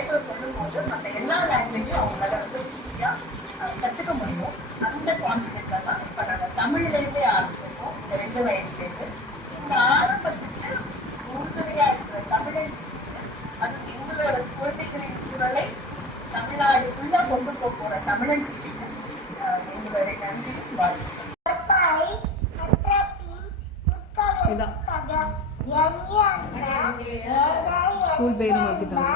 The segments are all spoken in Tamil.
வாய்ஸை சொல்லும்போது மற்ற எல்லா லாங்குவேஜும் அவங்களால ரொம்ப ஈஸியாக கற்றுக்க முடியும். அந்த கான்ஃபிடென்ட்ல தான் இப்போ நாங்கள் தமிழ்லேருந்தே ஆரம்பிச்சிருக்கோம். இந்த 2 வயசுலேருந்து இந்த ஆரம்பத்துக்கு உறுதுணையாக இருக்கிற தமிழன் அது எங்களோட குழந்தைகளின் குரலை தமிழ்நாடு ஃபுல்லாக கொண்டு போகிற தமிழன் எங்களுடைய நன்றி வாழ்க்கை. ஸ்கூல் பேரும் மாத்திட்டாங்க.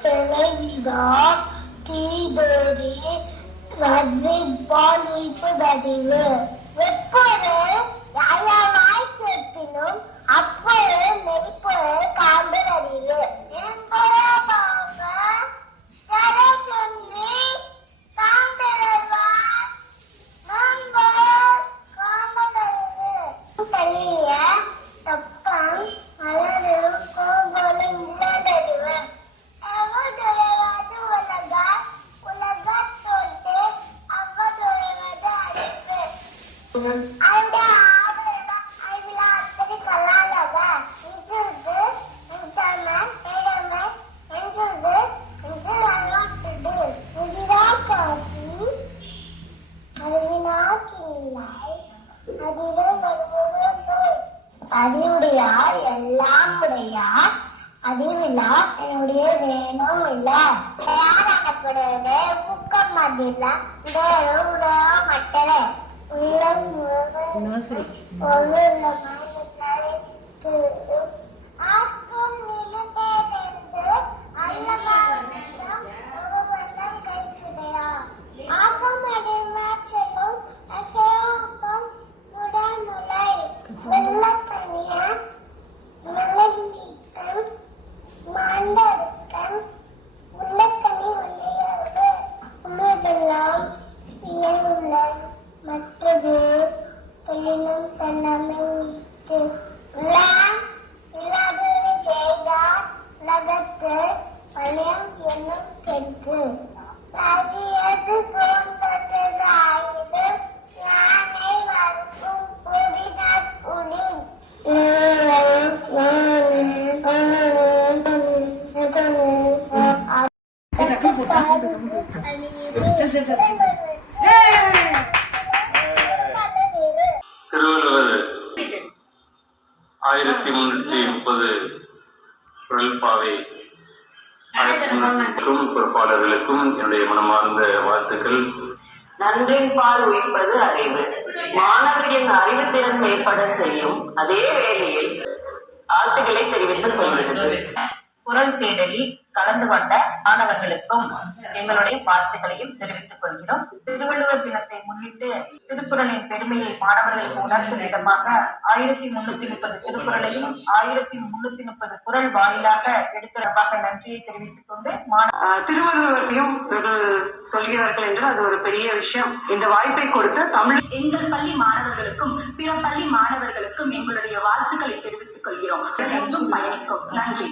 செலவிடார் தீதோரி ரத்விபால் உயிர்ப்பதறிவு எப்போது யாராய் கேட்பினும் அப்போது மெய்ப்பொருள் காண்பதறிவு அறிவுடையார் எல்லாம் உடையார் அறிவிலா என்னுடைய வேணும் இல்ல தயாராகப்படுவது ஊக்கம் அதில்ல உடையோ உடையோ மட்டரே உள்ளம் ஆக்கும் நிலுபேதென்று அல்லமானம் ஒரு வண்ணம் கைக்குடையா ஆக்கம் அடைமா செல்லும் அசேகம் உடனுலை வெள்ளப்பணிய மலநீக்கம் மாண்டடுக்கம் உள்ளக்கனி உள்ளையோடு உண்மையெல்லாம் இயங்குள்ள மற்றது தொழிலும் தன்னமை நீத்து இல்லாதது செய்தார் உலகத்து பழையம் என்னும் தெற்கு சரியது போன்றது ஆயுது யானை வர்க்கும் கூடினார் குடி திருவள்ளுவர் 1330 குரல்பாவை பொறுப்பாளர்களுக்கும் என்னுடைய மனமார்ந்த வாழ்த்துக்கள். நன்றின் பால் உயிர்ப்பது அறிவு. மாணவரின் அறிவுத்திறன் மேம்பட செய்யும் அதே வேளையில் வாழ்த்துக்களை தெரிவித்துக் கொள்கிறது. குரல் தேடலில் கலந்து கொண்ட மாணவர்களுக்கும் எங்களுடைய வாழ்த்துக்களையும் தெரிவித்துக் கொள்கிறோம். திருவள்ளுவர் தினத்தை முன்னிட்டு திருக்குறளின் பெருமையை மாணவர்களுக்கு உணர்த்தும் விதமாக 1330 திருக்குறளையும் 1330 குரல் வாயிலாக எடுக்கிறதாக நன்றியை தெரிவித்துக் கொண்டு திருவள்ளுவரையும் சொல்கிறார்கள் என்று அது ஒரு பெரிய விஷயம். இந்த வாய்ப்பை கொடுத்த தமிழ் எங்கள் பள்ளி மாணவர்களுக்கும் பிற பள்ளி மாணவர்களுக்கும் எங்களுடைய வாழ்த்துக்களை தெரிவித்துக் கொள்கிறோம். பயணிக்கும் நன்றி.